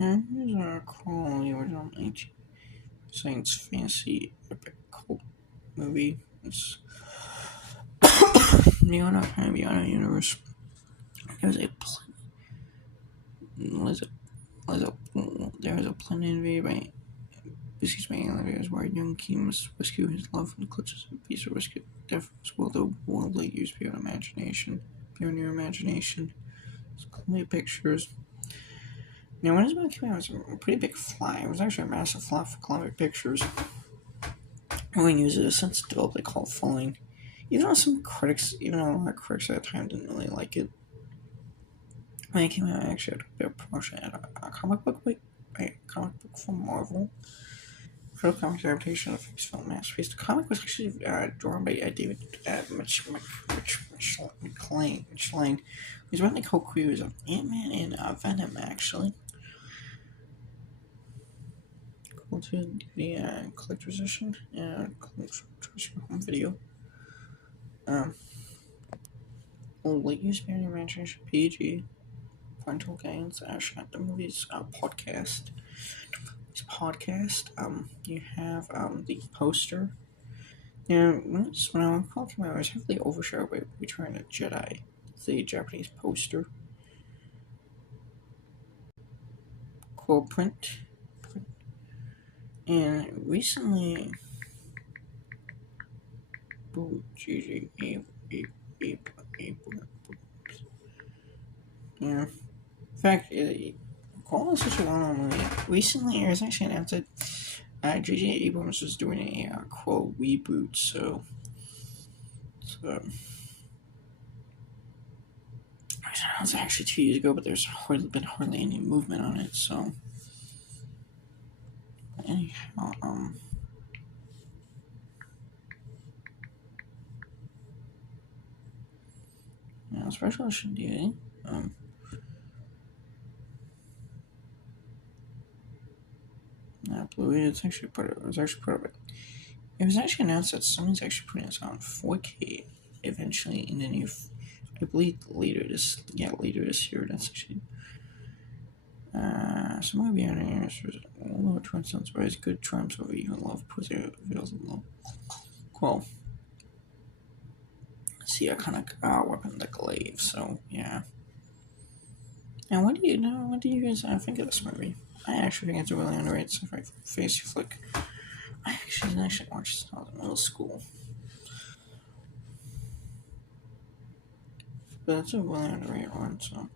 Here's our Krull, the original 19 science fantasy epic cult movie. It's Beyond our time, beyond our universe. There's a planet invaded by aliens where young King must rescue his love from the clutches of a beast or risk death as well. The world they use beyond imagination, beyond your imagination. It's Columbia Pictures. Now, when this movie came out, it was a pretty big fly. It was actually a massive flop for Columbia Pictures. Only used it since it developed a cult following. Even though a lot of critics at the time didn't really like it. When it came out, I actually had a bit of promotion at a comic book from Marvel. For the comic adaptation of his film masterpiece, the comic was actually drawn by David Michelin. He's one of the co-creators of Ant-Man and Venom, actually. Cool to the collector's edition and home video. Late use beyond your imagination, PG. Parental guidance, shot the movies podcast. This podcast, you have the poster. Now, when I recall came out, it was heavily overshadowed by Return of the Jedi. It's the Japanese poster. Cool print. And recently, yeah. In fact, Call is such a well-known movie. Recently, it was actually announced that J.J. Abrams was doing a quote reboot. So it was actually 2 years ago, but there's been hardly any movement on it. So anyhow, special edition DVD. Blu-ray. It's actually part of it. It was actually announced that Sony's actually putting this on 4K eventually in the new. I believe later this year. That's actually. Somewhere beyond the universe, although Twin Sons rise good triumphs over evil, love prevails in love. Cool. See, iconic weapon, the glaive. So yeah. And what do you know? What do you guys think of this movie? I actually think it's a really underrated sci-fi fantasy flick. I actually watched this when I was in middle school. But it's a really underrated one, so.